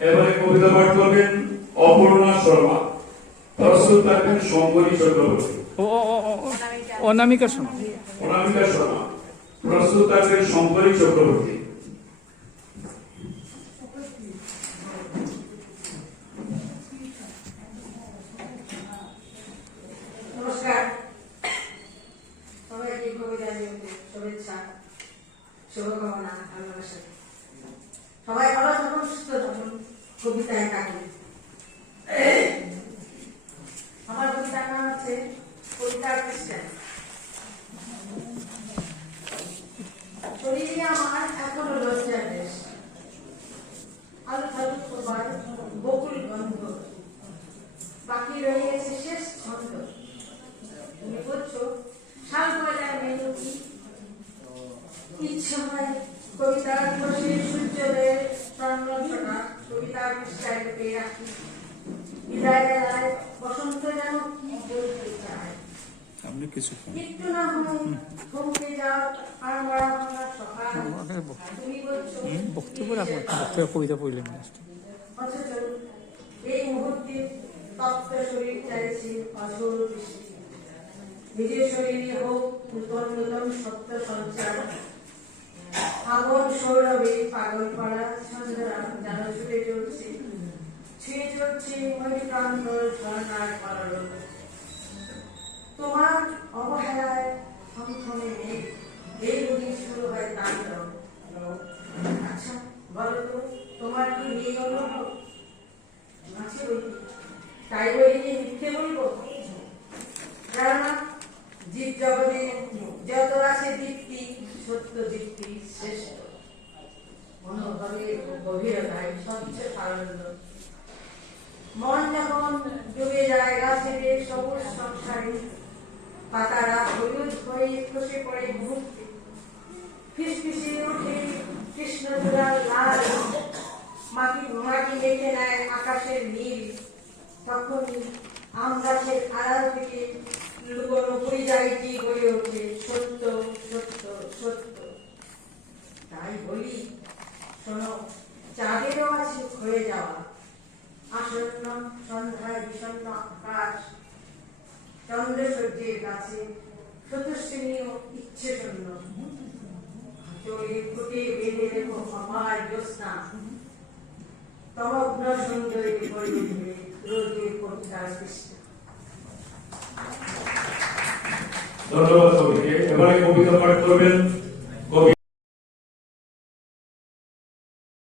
এবারে কবিতা পাঠ করবেন অপর্ণা শর্মা। প্রস্তুত থাকবেন শঙ্করী চক্রবর্তী। ও ও ও, ও, ও, অনামিকা শোনো অনামিকা শর্মা। প্রস্তুত থাকবেন শঙ্করী চক্রবর্তী। শুভকামনা ভালোবাসা। সবাই ভালো কবিতায় কাটুন আমার কবিতার নাম হচ্ছে কবিতার খ্রিস্টান শরীরে আমার এখনও লজ্জার দেশ আলু থালু খোবার বকুল গন্ধ। বাকি রয়েছে শেষ ছন্দ। তুমি বলছো শাল গলার মেনুকি ইচ্ছে হয় কবিতার বসে সূর্যোদয়ের স্বর্ণ ছটা কবিতার পৃষ্ঠায় পেয়ে রাখি বিদায় বেলায় বসন্ত যেন কি বলতে চায় আপনি কিছু একটু না হয় থমকে যাও আর মরা ভাঙা সকাল তুমি বলছো বক্তব্য বক্তব্য কবিতা পড়লেন অথচ এই মুহূর্তে তপ্ত শরীর চাইছে অঝোর বৃষ্টি। নিজের শরীরে হোক নূতন নূতন সত্য সঞ্চার সৌরভে পাগল যেন ছুটে চলছে। চলছে ময়ূরান্ত ঝর্ণার তোমার অবহেলায় থমথমে মেঘ, এই শুরু হয় তাণ্ডব আচ্ছা বলো তো, তোমার কি নেই অনুভব? আছে বই তাই বলি কি মিথ্যে বলব? কেননা জীব জগতে যত আছে দীপ্তি, সত্য দীপ্তি। গভীরতায় স্বচ্ছ সারল্য মন যখন ডুবে যায় গাছের সবুজ সংসারে পাতারা হলুদ হয়ে খসে পড়ে মুহূর্তে। ফিসফিসে ওঠে কৃষ্ণচূড়ার লাল মাটি মাটি মেখে নেয় আকাশের নীল। তখনই আম গাছের আড়াল থেকে লুকোনো পরিযায়ীটি বলে ওঠে সত্য সত্য সত্য তাই বলি শোনো চাঁদেরও আছে ক্ষয়ে যাওয়া আসন্ন সন্ধ্যায় বিষণ্ণ আকাশ চন্দ্র সূর্যের কাছে চতুশ্রেণীয় ইচ্ছে শূন্য চলে ফুটে বেঁধে রেখো আমার জ্যোৎস্না। তমগ্ন সুন্দরী উঠবে রোদের কবিতার কৃষ্ণ। ধন্যবাদ কবিকে এবারে কবিতা পাঠ করবেন